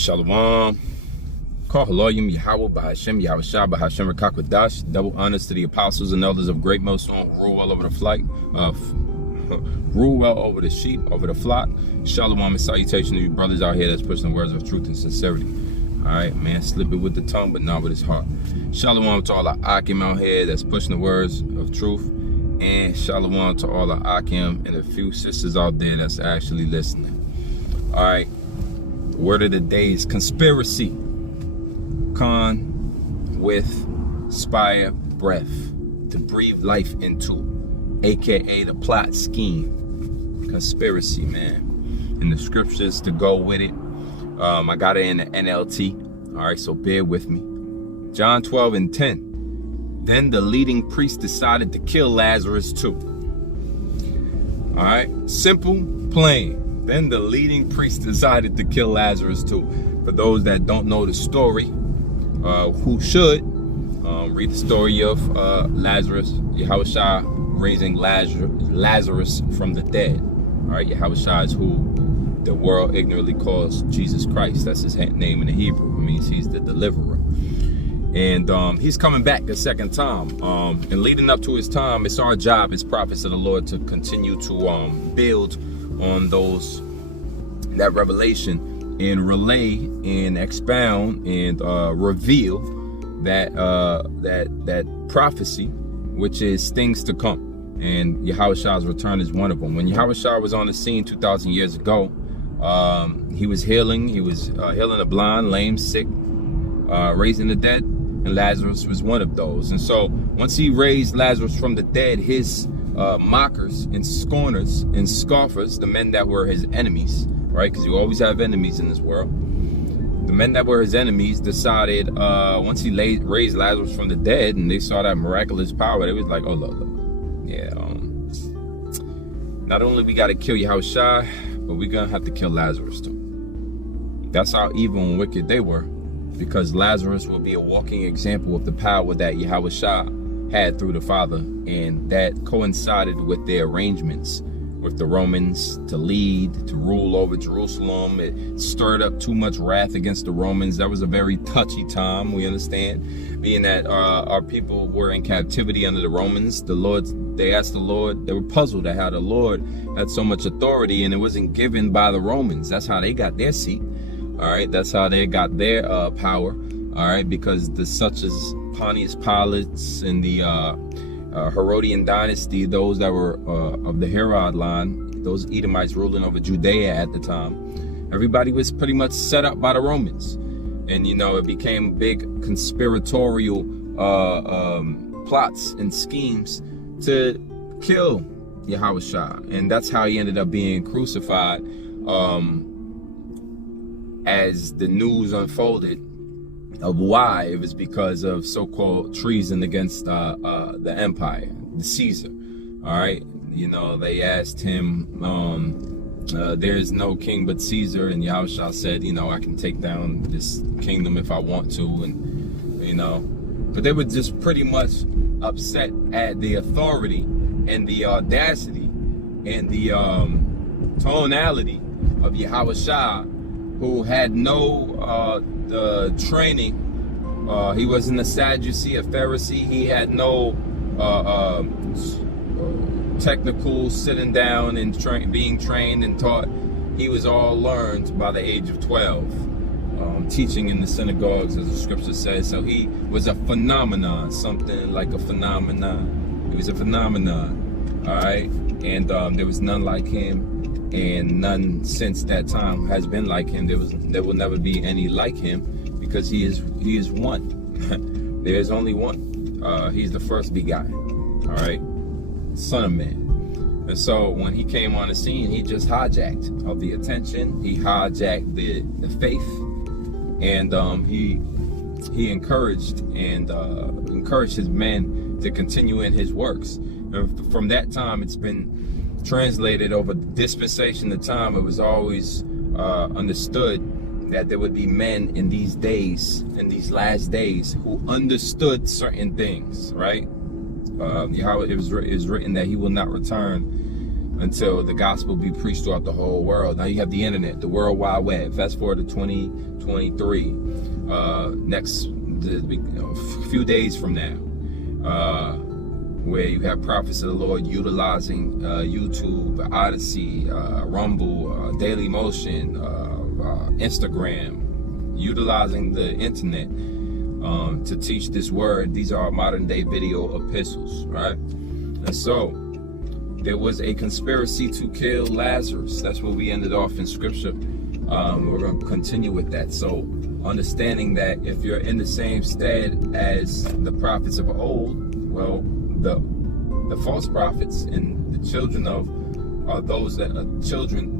Shalom. Call Haloyim Yahweh Bahashem Yahweh Shah Bahashem Rakakwadash. Double honors to the apostles and elders of Great Millstone who rule well over the rule well over the sheep, over the flock. Shalom and salutation to you brothers out here that's pushing the words of truth and sincerity. Alright, man, slip it with the tongue, but not with his heart. Shalom to all the Akim out here that's pushing the words of truth. And shalom to all the Akim and a few sisters out there that's actually listening. Alright, word of the day is conspiracy. Con with spire breath, to breathe life into, aka the plot scheme. Conspiracy, man. And the scriptures to go with it. I got it in the NLT. All right, so bear with me. John 12:10. Then the leading priest decided to kill Lazarus too. All right, simple, plain. Then the leading priest decided to kill Lazarus too. For those that don't know the story, who should read the story of Lazarus, Yahushua raising Lazarus from the dead. All right, Yahushua is who the world ignorantly calls Jesus Christ. That's his name in the Hebrew. It means he's the deliverer. And he's coming back a second time. And leading up to his time, it's our job as prophets of the Lord to continue to build on that revelation and relay and expound and reveal that prophecy, which is things to come. And Yahushua's return is one of them. When Yahushua was on the scene 2,000 years ago, he was healing. He was healing the blind, lame, sick, raising the dead, and Lazarus was one of those. And so once he raised Lazarus from the dead, his mockers and scorners and scoffers, the men that were his enemies, right? Because you always have enemies in this world. The men that were his enemies decided, once he raised Lazarus from the dead and they saw that miraculous power, they was like, oh, look. Yeah, not only we got to kill Yahushua, but we're going to have to kill Lazarus too. That's how evil and wicked they were, because Lazarus will be a walking example of the power that Yahushua had through the Father, and that coincided with their arrangements with the Romans to lead, to rule over Jerusalem. It stirred up too much wrath against the Romans. That was a very touchy time, we understand, being that our people were in captivity under the Romans. They asked the Lord, they were puzzled at how the Lord had so much authority and it wasn't given by the Romans. That's how they got their seat. All right, that's how they got their power. All right, because such as Pontius Pilate's and the Herodian dynasty, those that were of the Herod line, those Edomites ruling over Judea at the time, everybody was pretty much set up by the Romans. And, you know, it became big conspiratorial plots and schemes to kill Yahushua. And that's how he ended up being crucified as the news unfolded of why. It was because of so-called treason against the empire, the Caesar. All right, you know, they asked him, there is no king but Caesar, and Yahushua said, you know, I can take down this kingdom if I want to. And, you know, but they were just pretty much upset at the authority and the audacity and the tonality of Yahushua, who had no the training. He wasn't a Sadducee, a Pharisee. He had no technical sitting down and being trained and taught. He was all learned by the age of 12, teaching in the synagogues, as the scripture says. So he was a phenomenon, something like a phenomenon. He was a phenomenon, all right? And there was none like him. And none since that time has been like him. There will never be any like him, because he is one. There is only one. He's the first begotten, all right, Son of Man. And so when he came on the scene, he just hijacked of the attention. He hijacked the faith, and he encouraged his men to continue in his works. And from that time, it's been translated over the dispensation of time. It was always understood that there would be men in these days, in these last days, who understood certain things, right? It is written that he will not return until the gospel be preached throughout the whole world. Now you have the internet, the World Wide Web. Fast forward to 2023, a few days from now, where you have prophets of the Lord utilizing YouTube, Odyssey, Rumble, Daily Motion, Instagram, utilizing the internet to teach this word. These are modern day video epistles, right? And so there was a conspiracy to kill Lazarus. That's where we ended off in scripture. We're going to continue with that. So understanding that if you're in the same stead as the prophets of old, well, the false prophets and the children of are those that are children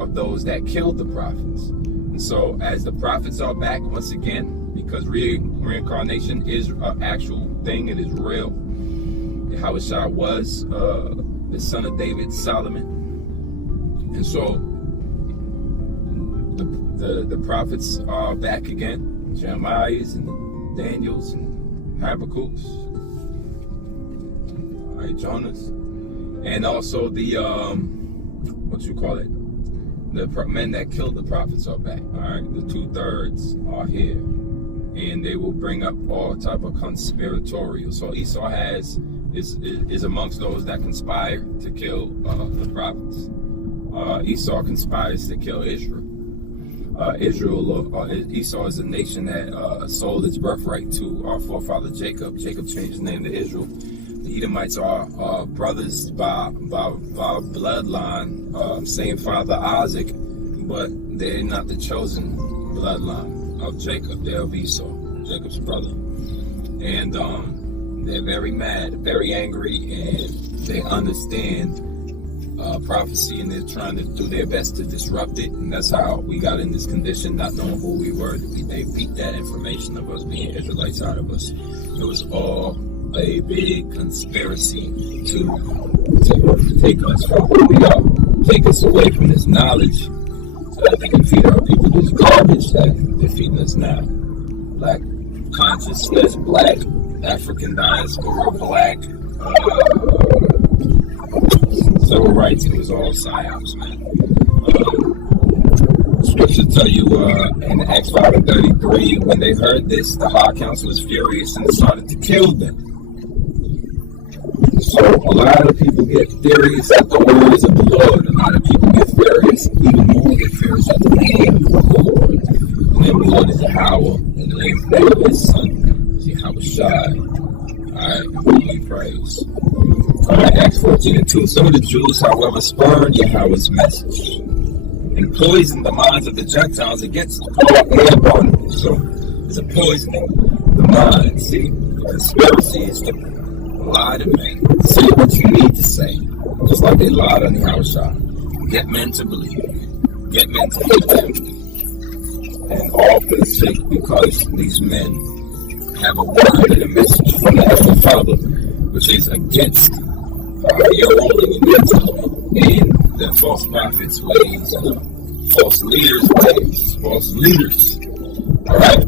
of those that killed the prophets. And so as the prophets are back once again, because reincarnation is an actual thing, it is real. Yahushua was the son of David, Solomon. And so the prophets are back again, Jeremiah's and Daniel's and Habakkuk's, all right, Jonah's, and also the the men that killed the prophets are back. All right, the 2/3 are here, and they will bring up all type of conspiratorial. So Esau is amongst those that conspire to kill the prophets. Esau conspires to kill Israel. Esau is a nation that sold its birthright to our forefather Jacob. Jacob changed his name to Israel. The Edomites are brothers by bloodline, same father Isaac, but they're not the chosen bloodline of Jacob. They're of Esau, Jacob's brother. And they're very mad, very angry, and they understand prophecy, and they're trying to do their best to disrupt it. And that's how we got in this condition, not knowing who we were. They beat that information of us being Israelites out of us. It was all a big conspiracy to take us from who we are, take us away from this knowledge, so that they can feed our people this garbage that they're feeding us now. Black consciousness, black African diaspora, black civil rights. It was all psyops, man. Scripture tell you in Acts 5:33, when they heard this, the high council was furious and started to kill them. So a lot of people get furious at the words of the Lord. A lot of people get furious, even more get furious at the name of the Lord. The name of the Lord is Yahweh, and the name of his son is Yahushua. Alright, we praise. Alright, Acts 14:2. Some of the Jews, however, spurned Yahweh's message and poisoned the minds of the Gentiles against Paul and Barnabas. So it's a poisoning the mind. See, the conspiracy is to lie to men. Say what you need to say, just like they lied on the Yahushua. Get men to believe, get men to hate them, and all for the sake, because these men have a word and a message from the Heavenly Father, which is against your ruling against and the false prophets' ways and false leaders' ways, false leaders. Alright?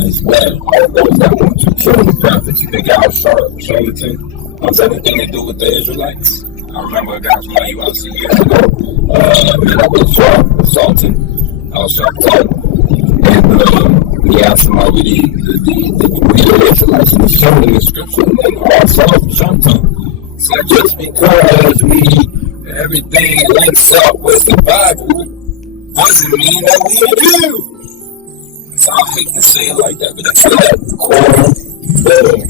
As well, all those that want to kill the prophets. You think I was charlatan? What's anything to do with the Israelites? I remember a guy from my UIC years ago, and I was assaulting, I was charlatan, and he asked him over the Israelites, and he showed him the scripture, and also charlatan. So just because everything links up with the Bible doesn't mean that we do. So I hate to say it like that, but that's that core little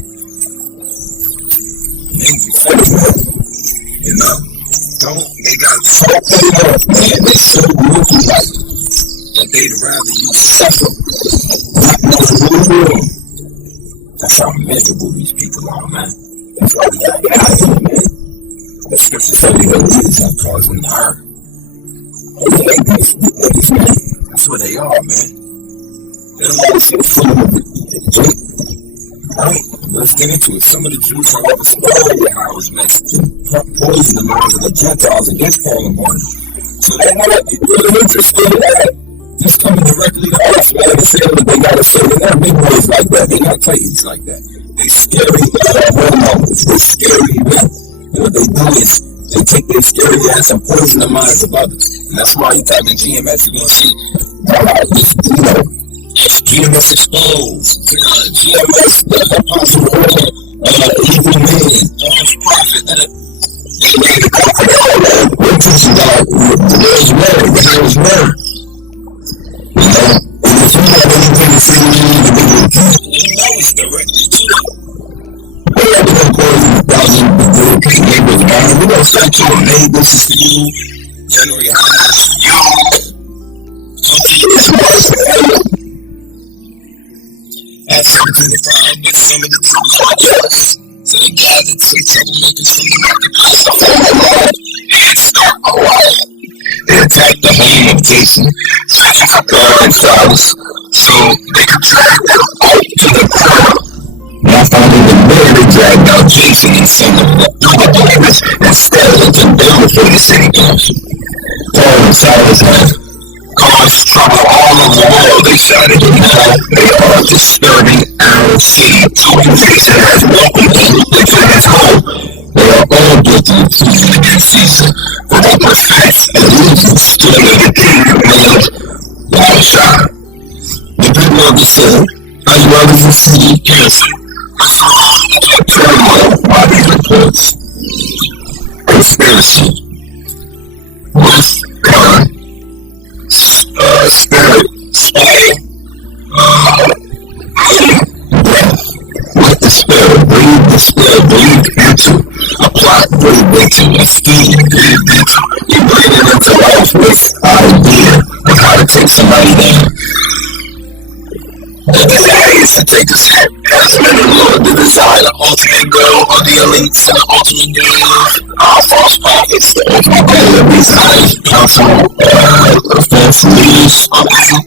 angry face. You know? They got so paid off, man. They so rookie like that they'd rather you suffer, not know the world. That's how miserable these people are, man. That's why we gotta get out of here, man. The scripture said the leaders are causing hurt. They hate these men. That's what they are, man. They don't want to see the fruit of it. Alright, let's get into it. Some of the Jews, however, spoiled Yahweh's message and poisoned the minds of the Gentiles against Paul and Barnabas. So they're not really interested in that. Just coming directly to us, man, and saying what they gotta say. They're not big boys like that. They're not Titans like that. They scary warmongers. They're scary, man. And what they do is They take their scary ass and poison the minds of others. And that's why you type in GMS, you're going to see, if GMS exposed, GMS, the apostle of evil man, false prophet, we're teaching God the Lord's word, the Lord's word. You know, and if you have anything to say to the individual people, you know it's directly to them. We're not going to call you 1,000 neighbors, man. We're going to start calling neighbors to you, January highs, you. At 7:25, but some of the troops are jealous. So they gathered some troublemakers from the marketplace to form a mob and start a riot. They attacked the home of Jason, searching for parents' dollars, so they could drag them out to the crowd. Now finding the murder, they dragged out Jason and some of the other believers and stabbed them down before the city council. Paul and Silas had caused trouble all over the world, they shouted, and now they are disturbing our city. Jason has welcomed them into his home. They are all guilty of treason against Caesar, for they profess allegiance to the king named Yahusha. The people of the city, as well as the city council, are thrown into turmoil by these reports. Conspiracy with God. Spirit, spy, with the spirit, breathe the spirit, breathe into a plot, breathe into a scheme, breathe into, you breathe it into life with idea of how to take somebody down. The desire is to take us out. As men of the Lord, the desire, the ultimate goal of the elites and the ultimate goal of our false prophets, the ultimate goal of these high council, false leaders of Israel,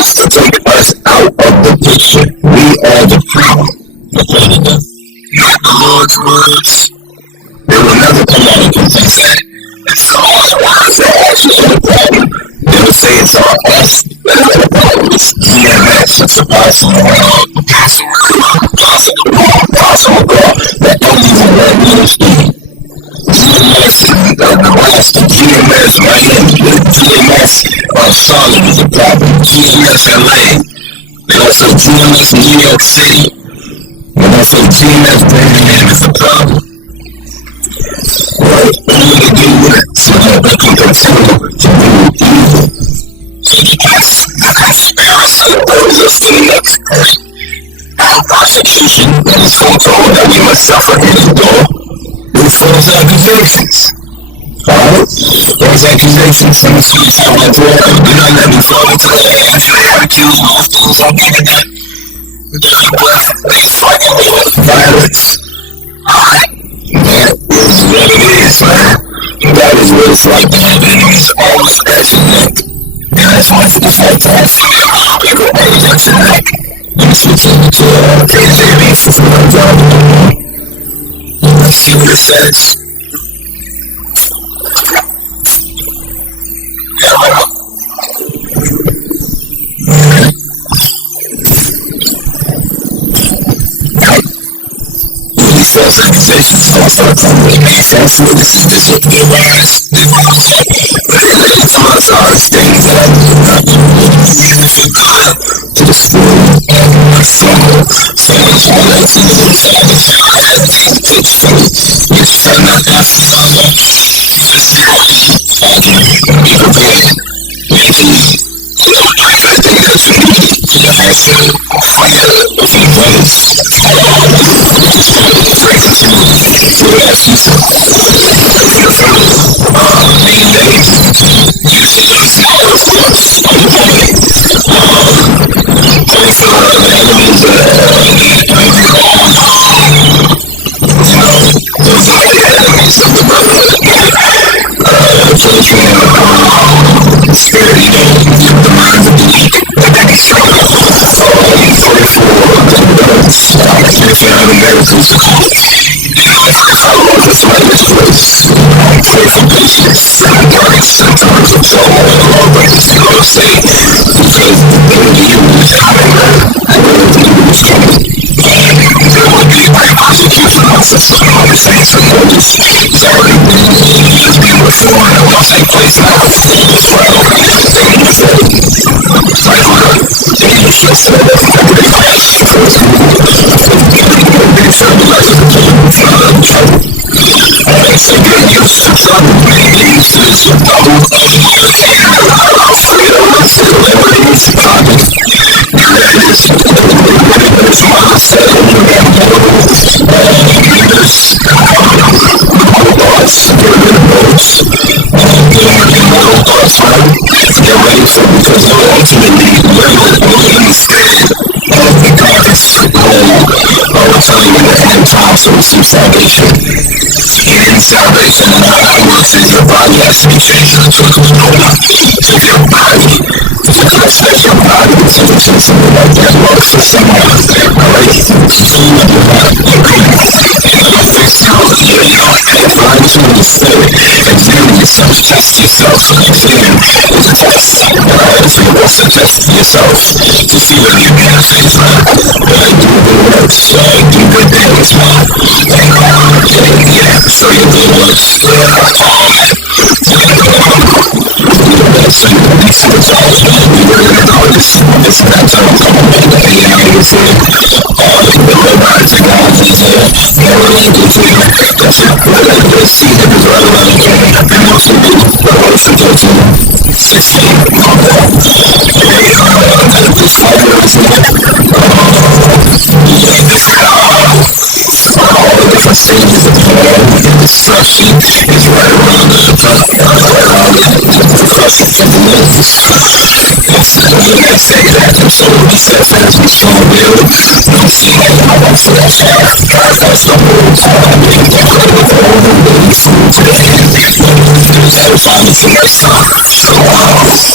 is to take us out of the picture. We are the problem. According to not the Lord's words, they will never come out and confess that. It's the Lord's words that actually are the problem. They will say it's our us that are the problem. It's GMS, it's apostle of God, that don't even let me speak. GMS, Nebraska, GMS, Miami, GMS, Charlotte is a problem. GMS, LA. They also GMS, New York City. When I say GMS, Birmingham is a problem. Right? What are we going to do with it so that they can continue to do evil? So the conspiracy brings us to the next point. Our prosecution that is foretold that we must suffer and endure with false accusations. Alright? False accusations, some of the so on to it, do not let me fall into the hands of the accused of things like that. They fighting me with violence. Alright? That is what it is, man. That is what it's like to have enemies always at your neck. And that's what it's like to have people always at your neck. Let me switch over to KJV for some of the let's see what it says. False accusations, false false witnesses, they rise, they rise up, but they lay to us things that I do not do, even if you could, to destroy my soul. So much more like to the Father, as they pitch for me, you shall not ask the Father, just Father, be prepared, mentally, everything that you need to the household, fire of your brothers, so as you said, main names, usually a small force of the morning. Pray for the enemies that we call, those are the enemies of the brotherhood. Pray for the spirit, the minds of the weak, that they be strong. Pray for the miracles. Pray for patience and endurance in times of turmoil, like the Lord say, because they will be used and will is coming. There will be great persecution amongst us, the saints and brothers. It's already Take place now. So get used to trouble. Leads to this double. Celebrities, problems. It's mindset on the get ready for it because you'll ultimately over time in the end time to receive salvation. And salvation works in your body has to be changed to your body. To expect your body to do something like that work for someone. Alright? Fine tune the spirit, examine yourself, test yourself, examine is a test. So you must test yourself to see whether you can faith, do good works, do good things, so you good works. So you can be spiritual, you really don't know this, it's not time, destruction is right around the I say that I'm so steadfast and strong-willed. No sin, I won't flesh. That's the whole time. Only food to the end. Find me some next time.